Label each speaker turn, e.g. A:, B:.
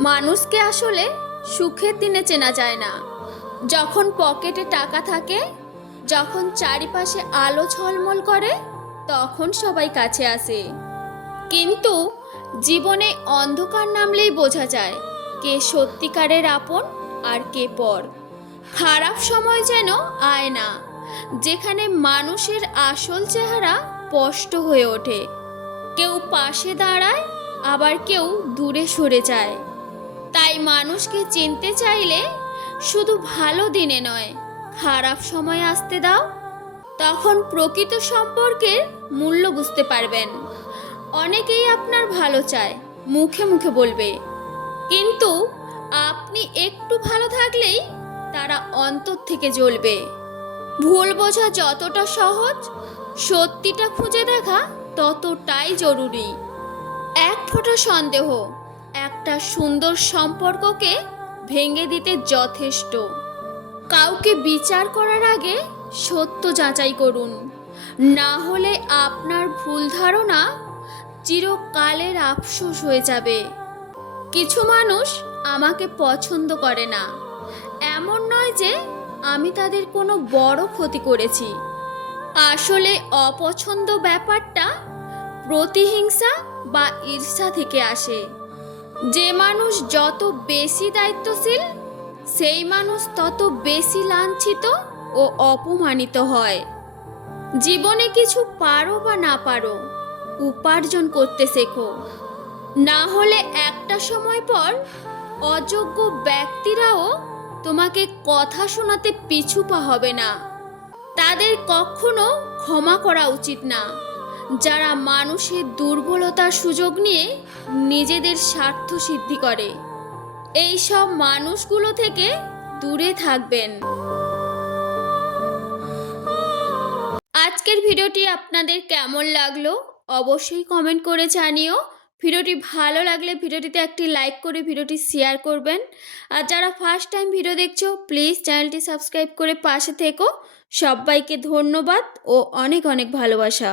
A: মানুষকে আসলে সুখের দিনে চেনা যায় না। যখন পকেটে টাকা থাকে, যখন চারিপাশে আলো ঝলমল করে, তখন সবাই কাছে আসে। কিন্তু জীবনে অন্ধকার নামলেই বোঝা যায় কে সত্যিকারের আপন আর কে পর। খারাপ সময় যেন আয় না, যেখানে মানুষের আসল চেহারা স্পষ্ট হয়ে ওঠে। কেউ পাশে দাঁড়ায়, আবার কেউ দূরে সরে যায়। তাই মানুষকে চিনতে চাইলে শুধু ভালো দিনে নয়, খারাপ সময় আসতে দাও। তখন প্রকৃত সম্পর্কের মূল্য বুঝতে পারবেন। অনেকেই আপনার ভালো চায়, মুখে মুখে বলবে। কিন্তু আপনি একটু ভালো থাকলেই তারা অন্তর থেকে জ্বলবে। ভুল বোঝা যতটা সহজ, সত্যিটা খুঁজে দেখা ততটাই জরুরি। এক ফোঁটা সন্দেহ একটা সুন্দর সম্পর্ককে ভেঙে দিতে যথেষ্ট। কাউকে বিচার করার আগে সত্য যাচাই করুন। না হলে আপনার ভুল ধারণা চিরকালের আফসোস হয়ে যাবে। কিছু মানুষ আমাকে পছন্দ করে না। এমন নয় যে আমি তাদের কোনো বড় ক্ষতি করেছি। আসলে অপছন্দ ব্যাপারটা প্রতিহিংসা বা ঈর্ষা থেকে আসে। যে মানুষ যত বেশি দায়িত্বশীল, সেই মানুষ তত বেশি লাঞ্ছিত ও অপমানিত হয়। জীবনে কিছু পারো বা না পারো, উপার্জন করতে শেখো। না হলে একটা সময় পর অযোগ্য ব্যক্তিরাও তোমাকে কথা শোনাতে পিছু পা হবে না। তাদের কখনো ক্ষমা করা উচিত না। যারা মানুষের দুর্বলতার সুযোগ নিয়ে নিজেদের স্বার্থ সিদ্ধি করে। এই সব মানুষগুলো থেকে দূরে থাকবেন। আজকের ভিডিওটি আপনাদের কেমন লাগল অবশ্যই কমেন্ট করে জানিও। ভিডিওটি ভালো লাগলে ভিডিওটিতে একটি লাইক করে ভিডিওটি শেয়ার করবেন। আর যারা ফার্স্ট টাইম ভিডিও দেখছ প্লিজ চ্যানেলটি সাবস্ক্রাইব করে পাশে থেকো। সবাইকে ধন্যবাদ ও অনেক অনেক ভালোবাসা।